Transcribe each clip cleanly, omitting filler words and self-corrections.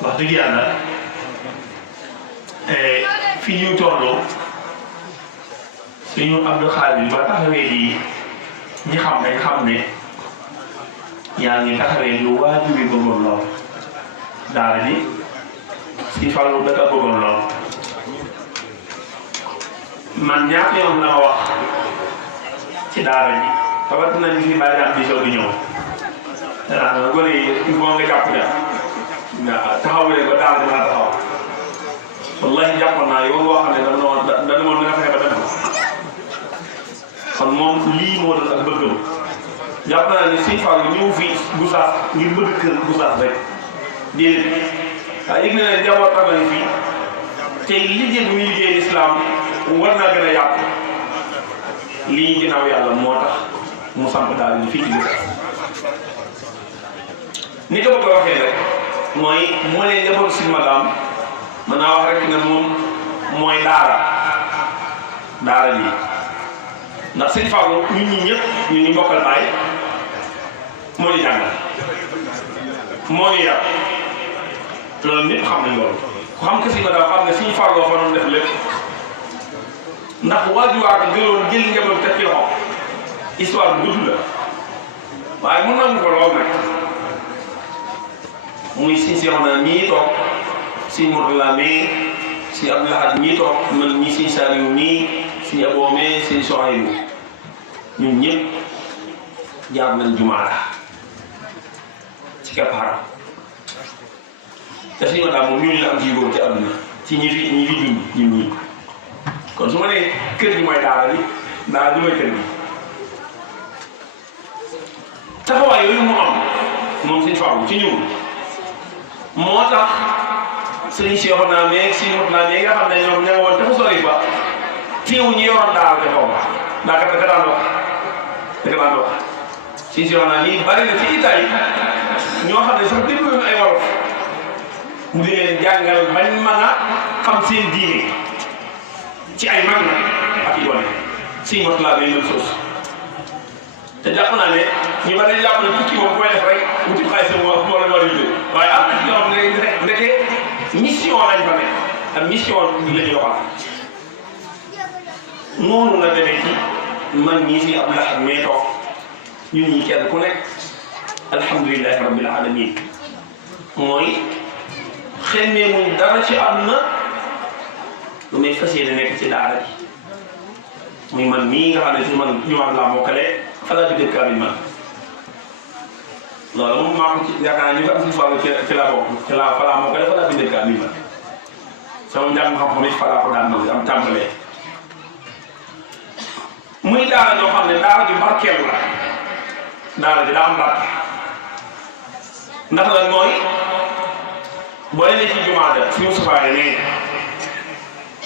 wax dëgg yàlla fi ñu tolloo suñu Abdou Khadre ba taxawee lii ñi xam nañ xam ne yaa ngi taxawee lu waajur yi bëggoon lool daara ji si Fallou da ka bëggoon lool man ñaata yoon la ma wax ci daara ji tabat nañ fi bàyyi daal di soog di ñëw danaa gone yi il faut nga jàpp nga taxawulee ba daara ji mën a taxaw wallahi jàppoon naa yoon boo xam ne dana moon nga fexe ba dem kon moom lii moo doon ak bëggam jàpp naa ne Serigne Fallou ñëw fii Gossas ngir bëgg kër Gossas rek déedéet waaye yëg na ne njaboot ak lañ fii te liggéey bi muy liggéey islam war naa gën a yàqu lii ginnaaw yàlla moo tax mu samp daal di fii ci Gossas ni ko bëgg a waxee rek mooy moo ne njaboot si madame mën naa wax rek ne moom mooy daara ji ndax Serigne Fallou ñun ñi ñëpp ñu ñu bokkal baay moo ñu jàngal moo ñu yar loolu ñëpp xam nañ loolu ku xam que si ma daal xam ne Serigne Fallou fa doon def lépp ndax waajuwaat gënoon jël njaboot teg ci loxo histoire bu gudd la waaye mun nañu ko lool nag muy Serigne Cheikhouna ñii toog Serigne Mourtala mii Serigne Abdou Khadre ñii toog man ñii Serigne Saliou mii Serigne Abo mii Serigne Sohaybou ñun ñëpp jaar nañ jumaa ci keppaaram te Serigne Mada moom ñu la am ci góor ci àdduna ci ñi fi dund ñun ñii kon su ma nee kër gi mooy daara ji mooy kër gi taxawaay yooyu mu am moom Serigne Fallou ci ñëw moo tax Serigne Cheikhouna meeg Serigne Mourtala meeg nga xam ne ñoom ña nga woon dafa sori ba teewu ñu yoroon daara ja xaw ma daa kat da daan wax Serigne Cheikhouna nii bari na ci Italie ñoo xam ne sax déglu ay wolof mu di leen jàngal bañ mën a xam seen diine ci ay mag na ak i gone Serigne Mourtala bay mën soos te jàpp naa ne ñu bari jàpp ne tukki moom koy def rek wuti xaalis moo la war a yóbbee waaye am na ñoo xam ne ndeke mission lañ fa nekk ak mission bi la ñuy waxal noonu la demee ci man ñii si Abdou Khadre mee toog ñun ñi kenn ku nekk alhamdulilahi rabbil alamin mooy xemmee muñ dara ci àdduna lu may fas yéene nekk ci daara ji muy man mii nga xam ne si man ñu am laa mokkale falaa bi dëkk bi man loolu moom maa ko ci yaakaar naa ñu ko am si Fallou ci la bokk ci la falaa mokkale falaa bi dëkk bi man sama njàng xam-xam it falaa ko daan ma am tàmbalee muy daara joo xam ne daara ju barkeel la daara ji daa am barke ndax lan mooy boo demee ci jumaa ja suñu sufaane nee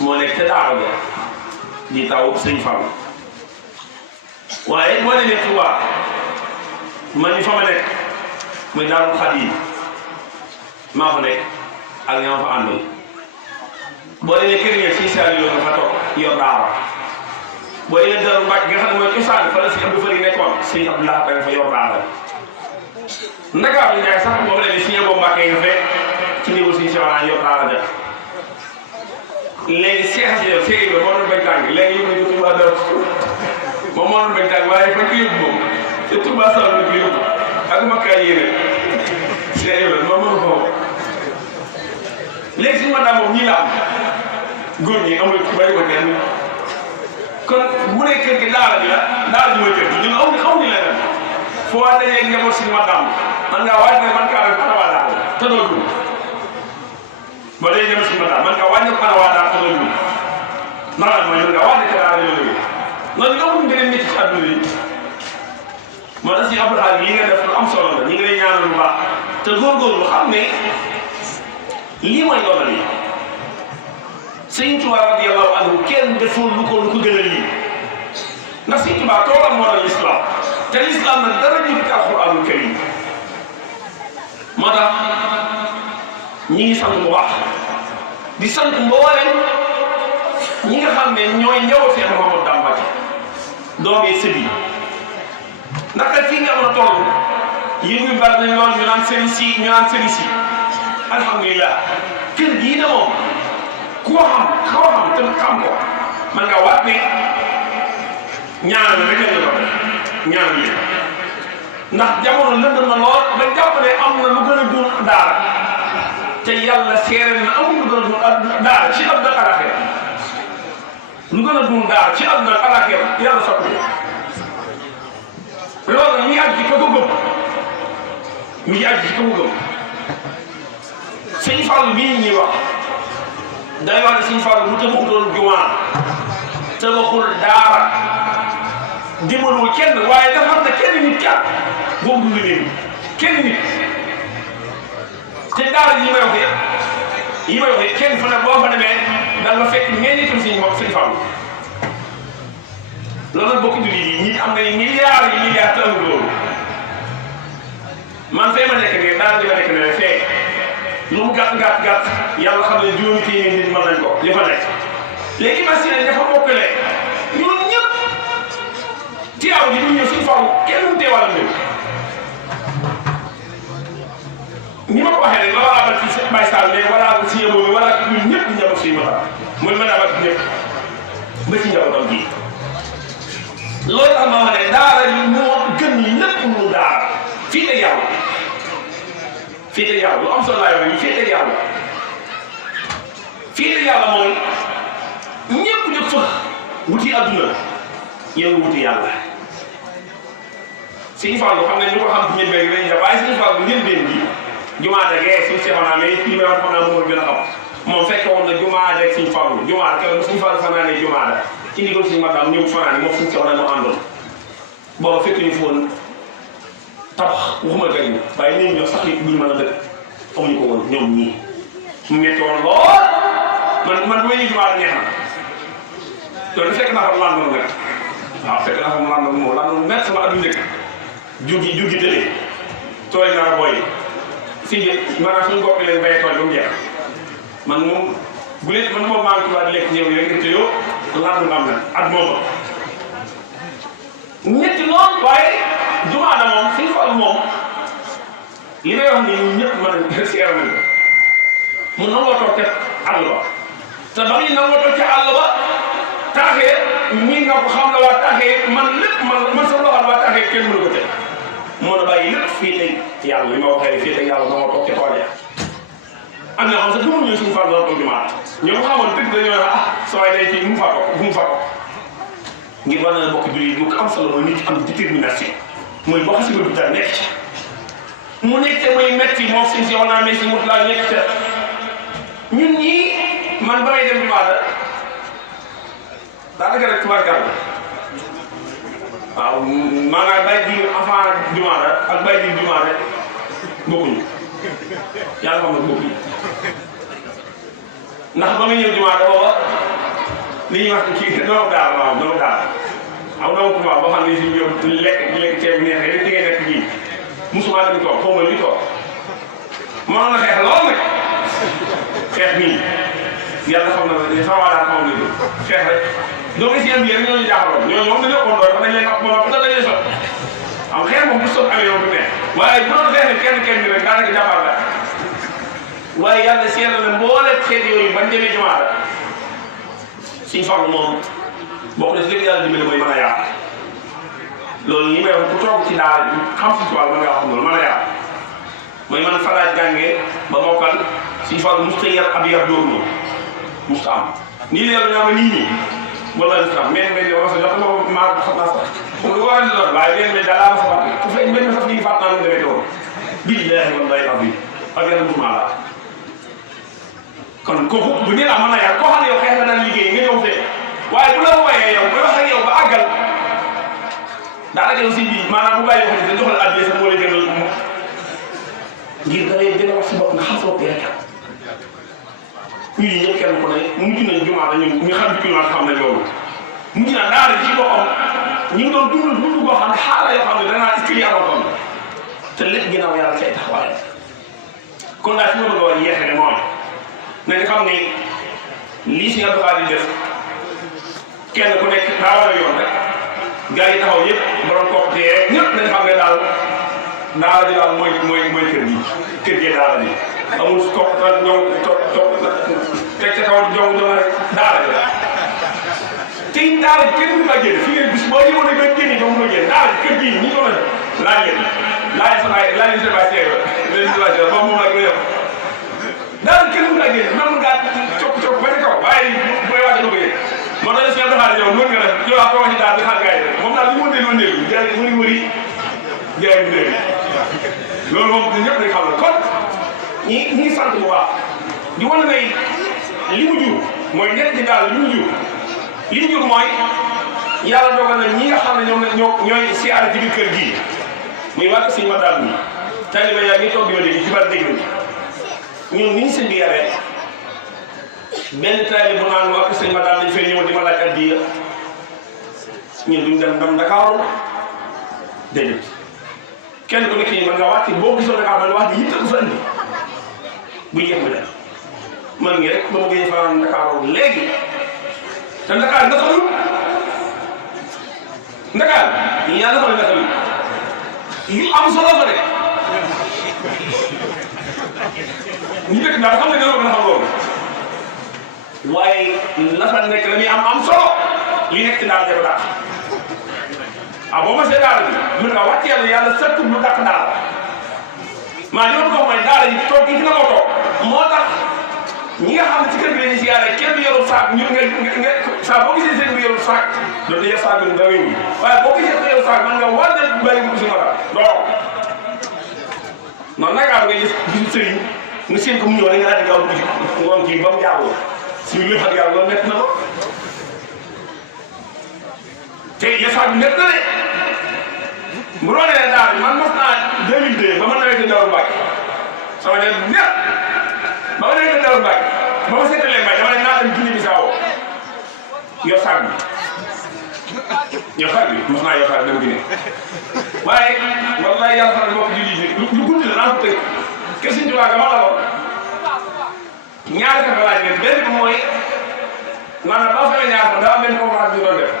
moo nekk te daara ja di taw Serigne Fallou waaye boo demee Touba man ni fa ma nekk muy Daarul Xadim maa fa nekk ak ñaa fa àndal boo demee kër yi ci Saliou yoo fa toog yor daara boo demee Daaru Mbacké nga xam ne mooy cosaan fa la si Abdou Khadre nekkoon Serigne Abdou Khadre fa yor daara Ndakaaru bi Ndiaye sax boo demee Serigne Abdou Mbacké nga fekk ci niveau Serigne Cheikhouna yor daara ja léegi Cheikh Asiya Cheikh Ibrahima moo doon bañ tàng léegi yóbbu nañu ko Touba Darou moom moo doon bañ tàng waaye fa ko yóbbu moom te Touba Sall la ko yóbbu ak Makka yéene Cheikh Ibrahima moom moo ko léegi suñu mandat moom ñii la am góor ñi amul bàyyi ko kenn kon bu dee kër gi daara bi la daara ji mooy kër gi ñun xamuñu leneen foo dajee njaboot suñu mandat man ngaa waaj ne man kaa rek ana waa daara te doo dugg boo dee njaboot suñu mandat man ngaa waaj ne ana waa daara te doo dugg maanaam mooy man ngaa waaj ne te daara yoo dugg loolu nga amuñu beneen métier ci àdduna yi moo tax si Abdou Khadre yi nga def lu am solo la ñu ngi lay ñaanal lu baax te góorgóorlu xam ne lii mooy doonal yi Sëriñ Tuubaa radiyallahu anhu kenn deful lu ko gën a lii ndax Sëriñ Tuubaa toolam moo doon l'islam te l'islam nag dara ñu ci alxuraanul karim moo tax ñi ngi sant bu baax di sant mbooleem ñi nga xam ne ñooy ñëw Cheikh Mouhamadou Bamba Mbacké doom yi sëbi ndax kat fii nga mën a toll yéen ñu bari nañ lool ñu naan sëriñ si alhamdulilah kër gii na moom ku ko xam te xam ko man nga waat ne ñaanal rek la ñu doon ñaanal yi ndax jamono lëndëm na lool ba jàpp ne am na lu gën a dul daara te yàlla seere na amul lu gën a dul daara ci àdduna ak àllaaxira lu gën a dul daara ci àdduna ak àllaaxira yàlla sotti loolu nag mi ngi àgg ci ka ko gëm mi ngi àgg ci ka ko gëm Sëñ Fallu bii ñuy wax day wax ne Sëñ Fallu bu tabaxutoon jumaa tabaxul daara dimbalul kenn waaye dafa am na kenn nit kat boobu du leen kenn nit te daara yi may waxee kenn fa ne boo fa demee da nga fekk ñenn itam Sëñ Fallu loolu nag bokk jullit yi ñi am nañu milliards yi milliards te amul loolu man fee ma nekk nii daal di ma nekk ne fee lu mu gàtt yàlla xam ne juróomi téeméer nit mën nañ ko li fa nekk léegi imagine dafa bokkale ñun ñëpp teew ji du ñëw Sëñ Fallu kenn mu teewal ñëw ni ma ko waxee rek la war a abal ci Baye Sall mais wala abal ci yëngu wala ñun ñëpp ñu njaboot suñu mata mooy mën a abal ci ñëpp ba ci njabootam bii loolu tax ma wax ne daara yi moo gën ñi lépp lu daara fii de yàlla lu am solo laa yor fii de yàlla mooy ñëpp ñu fëx wuti adduna yow wuti yàlla Sëñ Fallu xam ne ñu ko xam ci ñebe gi dañuy def waaye Sëñ Fallu njëlbeen bi jumaa de gee suñu seexoon naa mais li may wax xam naa moom gën a xam moom fekke woon na jumaa de Sëñ Fallu jumaa keroog Sëñ Fallu fanaane jumaa da ci ndigal Sëñ Madam ñëw fanaane moom suñu seexoon naa mu àndoon booba fekk ñu fi woon tabax waxuma kër yi waaye nii ñoo sax it buñ mën a dëkk amuñu ko woon ñoom ñii mu metti woon lool man bu may ñuy jumaa neex na loolu fekk naa ko landoon nag waaw fekk naa ko mu landoon mett sama at yu njëkk jugi tëlee tooy naa booy fii de maanaam suñu bopp leen bayee tool ba mu jeex man moom bu leen man moom maa ngi tubaab di lekk ñëw rek te yow landoon am na at mooma ñetti lool waaye jumaa na moom Sëñ Fallu moom li may wax nii ñun ñëpp mën a seer nañ ko mu nangoo toog ca àll ba te ba muy nangoo toog ca àll ba taaxee miin nga ko xam ne waa taaxee man lépp man sa loxal waa taaxee kenn mënu ko teg moo na bàyyi lépp fii tey yàlla li ma waxee fii tey yàlla nangoo toog ca tool ya am na xam sax gëmul ñu Sëñ Fallu doon toog jumaa ñoom xamoon dëgg dañoo wax soo waay day ci bu mu fa toog ngir war na bokk jullit lu ko am solo mooy nit am détermination mooy boo xasee ba du dara nekk mu nekk te muy metti moom Sëñ si wax naa mais si mot laa nekk ca ñun ñii man ba may dem jumaa daanaka rek tubaarkàlla waaw maanaam bay di avant jumaa ak bay di jumaa bokkuñu yàlla xam na bokkuñu ndax ba may ñëw jumaa booba li ñuy wax kii doomu daal waaw doomu daal aw doomu tubaab boo xam ne si yow lekk ceeb bi neexee rek di ngay nekk ji musuma dem toog xaw ma luy toog mënoon na xeex lool nag xeex nii yàlla xam na sama waa daal xaw ma xeex rek doo gis yéen yéen ñooñu jaaxaloon ñooñu moom dañoo kon doon dañ leen wax moom dañ leen sot am xeex moom bu sot amee yow du neex waaye bu doon xeex kenn bi rek daanaka jàppal la waaye yàlla seetlu na mboolem xeet yooyu bañ demee jumaa la Sëñ Fallu moom bokk na si lépp yàlla dimbali mooy mën a yaatu loolu ñi may wax bu toog ci daara xam si tubaab mën ngaa wax loolu mën a yaatu mooy man fa laa jàngee ba mokkal Sëñ Fallu mosut a yar ab yar dóor moom mosut a am nii la yàlla ñaama nii wala mosut a am mais yow sa jox nga ko maa xam naa sax comme lu ko war a doon waaye mais dalaa ma sa fàtte ku fekk mbir mi sax nii fàtt naa mu demee tool billaahi wallaahi ab bi ak yàlla mosuma la kon kooku bu ñu la mën a yar koo xam ne yow xeex na daan liggéey nga ñëw fee waaye bu la wooyee yow ba wax ak yow ba àggal daanaka yow si biir maanaam bu bàyyi wax ne jox la addiya sax moo lay gënal moom ngir da ngay gën a wax si bopp nga xam sa bopp yaay kan ñun ñëpp kenn ku ne mujj nañ jumaa la ñu xam ci jumaa xam nañ loolu mujj na daara ci boppam ñu ngi doon dund boo xam ne xaaral yoo xam ne danaa iskili amatoon te lépp ginnaaw yàlla cay taxawaay kon daal fi ma bëgg a wax yeexe ne mooy na nga xam ne lii Serigne Abdou Khadre def kenn ku nekk daa war a yoon rek gars yi taxaw yëpp borom kooku tey ñëpp nañ xam ne daal daara ji daal mooy kër gi daara ji amul kooku daal ñoom teg ca kaw ñoom ñoo rek daara ja te daara ji kenn mënu maa génne fi ngeen gis boo ñëwoon ba génne ñoom mënoo génne daara ji kër gii ñi ko mën a laaj leen sa baay moom la ko yor daara ji kenn mënu maa génne même ngaa cokk ba ca kaw waaye booy waaj a ko génne moo tax seen doxaale yow noonu nga def yow ak wax ci daal di xaar gars yi rek moom daal li mu wëndeel wëndeel jaay wëri jaay bi dégg loolu moom ñëpp dañ xam la kon ñi ngi sant bu baax di wane ne li mu jur mooy ñett ci daal li mu jur mooy yàlla dogal na ñi nga xam ne ñooy siyaare ci biir kër gii muy wàllu sëñ ma daal bi taaliba yaa ngi toog di ma dégg ci bari dégg ñun ni ñu sëñ bi yaree benn taaliba bu naan wàllu sëñ ma daal dañ fay ñëw di ma laaj addiya ñun duñ dem Ndakaaru déedéet kenn ku nekk nii mën nga wàcc boo gisoon Dakar man wax di yitte ko fa andi bu yéex mi dem mën ngi rek ba ma gëj a fanaan Ndakaaru léegi te Ndakaar naxalul Ndakaar yàlla dafa ne naxalul yu am solo fa de ñu dëkk daal xam nga ñoo ko naxal loolu waaye la fa nekk la muy am solo li nekk ci daal dafa daal ah boo ma see daara bi mën nga wàcc yàlla sëkk lu dàq daara maa li ma ko mooy daara yi toog gi dina ko toog moo tax ñi nga xam ne ci kër gi dañuy siyaare kenn du yorul saak ñun nga saa boo gisee seen bi yorul saak loolu dañuy saak bi dara yëngu waaye boo gisee ko yorul saak man nga war na bëri mu si ma daal doo non nagaar nga gis gisul sëriñ nga seen ko mu ñëw da nga daal di gaaw dugg ci ngoon kii ba mu jàlloo suñu lépp ak yàlla loolu métti na ko te yasaar bi métti na de bu doonee daal man mos naa 2002 ba ma nawee ci Darou Mbacké sama ne ñett ba ma nawee ci Darou Mbacké ba ma seetalee mbay dama ne naa dem Guinée Bissau yasaar bi mos naa yasaar dem Guinée waaye wallaay yàlla sax bokk ji lu guddi la naa ko tëj kër Sëñ Tuubaa ga ma la woon ñaari ka laaj leen benn bi mooy maanaam ba fa ñaar fa daa am benn conférence bi doon def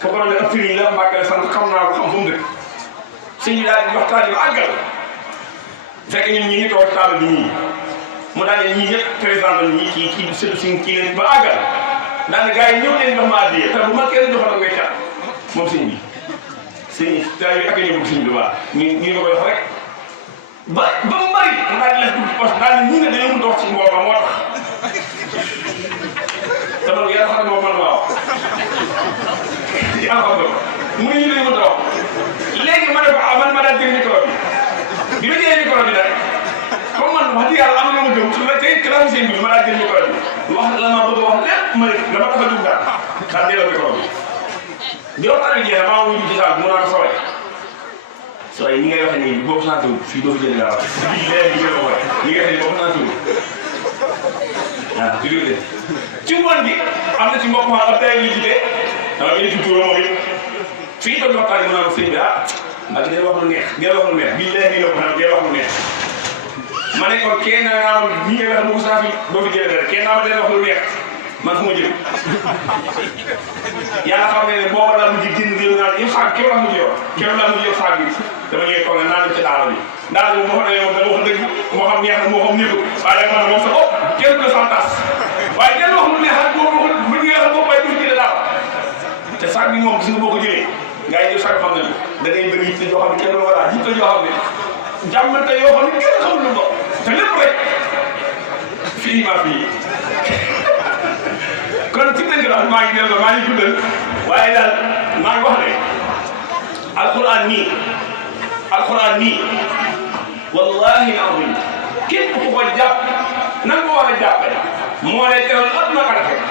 foo ko doon def ab firi la Mbàkke la sant xam naa ko xam fu mu dëkk sëñ bi daal di waxtaan yu àggal fekk ñun ñi ngi toog table bi ñii mu daal ne ñii ñëpp président ñii kii sëñ si kii leen ba àggal daal ne gars yi ñëw leen jox ma addiya te bu ma kenn joxoon ak ngay cat moom sëñ bi sëñ taal yi ak a ñëw sëñ bi baax ñu ma koy wax rek ba mu bëri mu daal di lekk parce que daal ne ñii ne dañoo mën a wax ci mbooloo moo tax te man yàlla xam ne moom man waaw yàlla xam nga mu ne ñu dañu mën a wax léegi ma ne ko man ma daal jël micro bi ma jëlee micro bi nag comme man wax dëgg yàlla am na ma gëm su ma tey classe bi ma daal jël micro bi wax la ma bëgg a wax lépp ma ne dama tax a dugg daal delloo micro bi waxtaan bi jeexee maa ngi wuyu ci saal bi mu naan sooy sooy ñi ngay waxee nii boobu saa tudd fii doo fi jëlee dara léegi li nga wax ñi nga xam ne boobu saa tudd waaw di ci ngoon gi am na ci mbokk ma ab tey ñu jiite dama ngi ci tuura moom it fii doon waxtaan bi mu naan sëñ bi ah ndax day wax lu neex day wax lu neex bii léegi nga ko naan day wax lu neex ma ne kon kenn naa ma ñi ngay wax boobu saa fi doo fi jëlee dara kenn naa ma day wax lu neex man fu ma jëm yàlla xam ne booba laa mujj génn réew naan yow saag képp laa mujj yor képp laa mujj yor saag bi dama ñëwee toog naa dem ci daara bi daara bi moo xam ne moom dama wax dëgg moo xam neex na moo xam neexul waaye da nga moom sa bopp kenn du la santas waaye kenn wax lu neex ak boo bu ñu wax bopp waaye du jëlee daara te saag bi moom gis nga boo ko jëlee gars yi jël saag xam ne da ngay bëri yitte yoo xam ne kenn du la wala yitte yoo xam ne jàmmante yoo xam ne kenn xamul lu doon te lépp rek fii maa fii kon ci dëgg daal maa ngi delloo maa ngi guddal waaye daal maa ngi wax ne alxuraan nii wallahi azim képp ku ko jàpp nan ko war a jàppale moo lay teewal adduna ak alaxira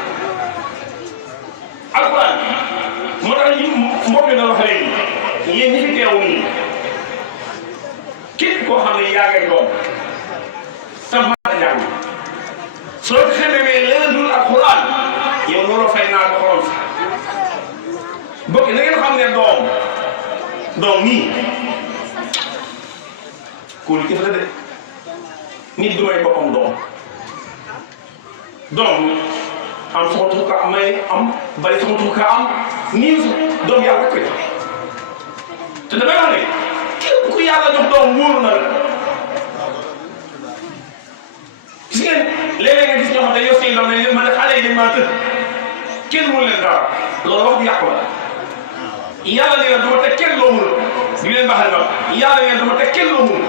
alxuraan moo tax ñu mbokk na wax léegi yéen ñi fi teewu nii képp koo xam ne yaa ngi doom sa mën a jàng soo ko xamee mais leneen dul alxuraan yow looloo fay naa ko xool si mbokk na ngeen xam ne doom nii kóolu jëf la de nit du may boppam doom am soxatu ka may am bari soxatu ka am nii doom yàlla rek ko jox te damay wax ne képp ku yàlla jox doom wóoru na la maa tëdd kenn mënu leen dara loolu wax di yàqu la yàlla nee na du ma teg kenn loo mënul di leen baaxal ma yàlla nee na du ma teg kenn loo mënul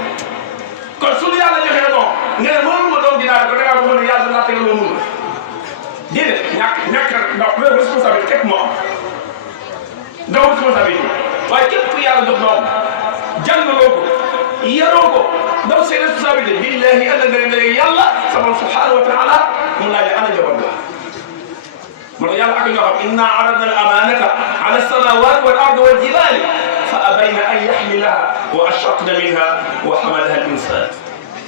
kon suñu yàlla joxee non nga ne mënul ma doom dinaa ko da ngaa bëgg ne yàlla laa teg loo mënul déedéet ñàkk ndax loolu responsabilité képp moo am ndaw responsabilité waaye képp ku yàlla jox doom jàngaloo ko yaroo ko ndaw seen responsabilité billahi ëllëg nga ne yàlla sama subhanahu wa taala mun naa ne ana njaboot la moo tax yàlla ak ñoo xam inna aradna al amanata ala samawati wal ardi wal jibali fa abayna an yaxmilaha wa ashfaqna minha wa xamalaha al insan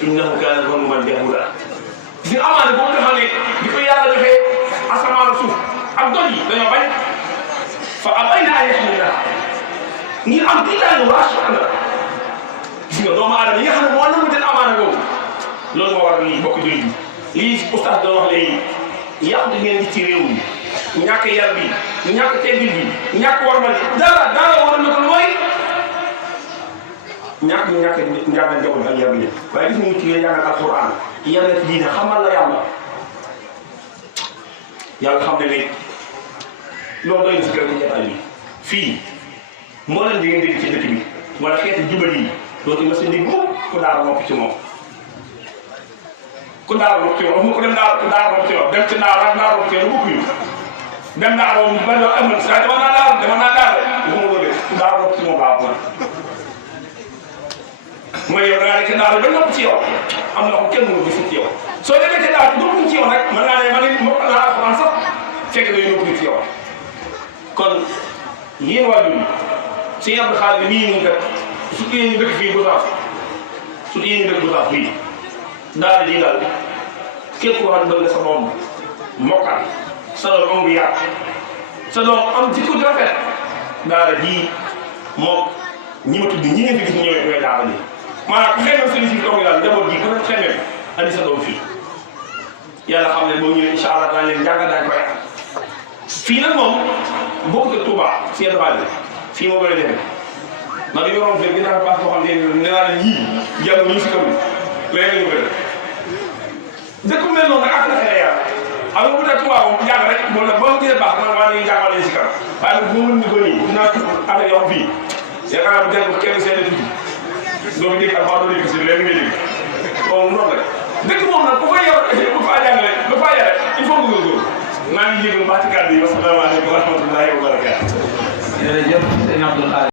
innahu kana zaluman jahula gis nga amaana boobu nga xam ne di ko yàlla joxee asamaan suuf ak doj yi dañoo bañ fa abayna an yaxmilaha ngir am tiitaange wa ashfaqna gis nga doomu aadama yi nga xam ne moo nangu jël amaana boobu loolu moo waral lii bokk jullit yi lii oustaz doon wax léegi yàqu di ngeen gis ci réew mi ñàkk yar bi ñàkk teggin bi ñàkk warmal bi dara waral na ko lu mooy ñàkk njàng njaboot ak yar bi waaye gis nga nit ki ngay jàngal alquran yar na ci diine xamal la yàlla xam ne ne loolu doy na si kër gi jotaay bi fii moo leen di ngeen dégg ci dëkk bi wala xeeti jubal yi dootu ma si ndig mu ku daara mokk ci moom ku daara mokk ci moom mu ko dem daara mokk ci moom dem ci daara mokk ci moom bokkuñu dem daara moom ba doon amoon saa dama naa daara bu ma wóoree ku daara mokk ci moom baax na mooy yow da ngaa nekk daara ba nopp ci yow am na ko kenn mënu gis ci yow soo demee ci daara dugg ci yow nag mën naa ne ma ne mokk naa alxuraan sax fekk na yóbbu ci yow kon yéen waajur yi Serigne Abdou Khadre nii nii kat su dee ñu dëkk fii Gosaas fii daara ji daal képp koo xam ne bëgg nga sa doom mokkal sa doom am bu yàq sa doom am jikko ju rafet daara ji moom ñi ma tudd ñi ngeen fi gis ñooy daara ji maanaam ku xëy na seen si doom yi daal njaboot gi ku ne xëy na andi sa doom fii yàlla xam ne boo ñëwee incha allah daañu leen jàngal daañu koy fii nag moom bokkut ak Touba si yenn base fii moo gën a jafe ndax dañoo waroon fekk ginnaaw baax boo xam ne nee naa leen yii jàll ñu si kaw léegi ñu bëri dëkk bu mel noonu nag ak la xëy na xam nga bu dee Touba moom jàng rek moom nag boo gisee baax man maa ngi jàngal leen si kanam waaye nag bu ma mën ko nii dinaa affaire yoo xam fii yaakaar naa bu jàng kenn seen tuuti doo dégg ak doo dégg si léegi ngay dégg bon noonu la dëkk moom nag bu fay yor bu faa jàngale bu faa yore il faut que nga góor maa ngi jégalu baax ci kàddu yi wasalaamaaleykum wa rahmatullahi wa barakaatu. jërëjëf sëñ Abdou Khadre